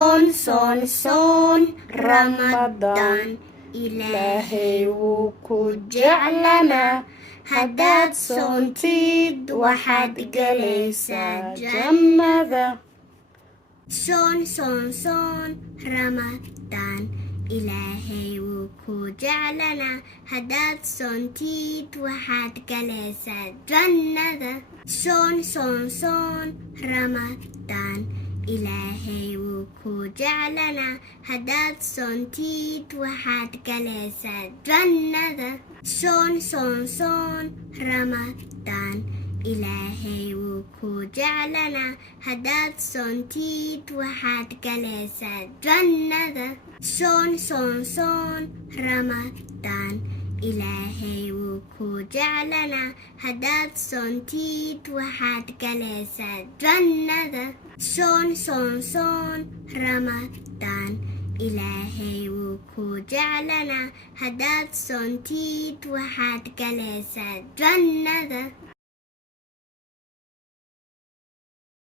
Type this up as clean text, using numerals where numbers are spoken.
soon Ramadan Ilaahay wuu ku jeclanaa haddaad soontid waxaad galaysaa jannada soon Ramadan Ilaahay wuu ku jeclanaa haddaad soontid waxaad galaysaa jannada soon Ramadan Ilaahay wuu ku jeclanaa haddaad soontid waxaad galaysaa jannada soon Ramadan Ilaahay wuu ku jeclanaa haddaad soontid waxaad galaysaa jannada soon Ramadan Ilaahay wuu ku jeclanaa haddaad soontid waxaad galaysaa jannada soon Ramadan Ilaahay wuu ku jeclanaa haddaad soontid waxaad galaysaa jannada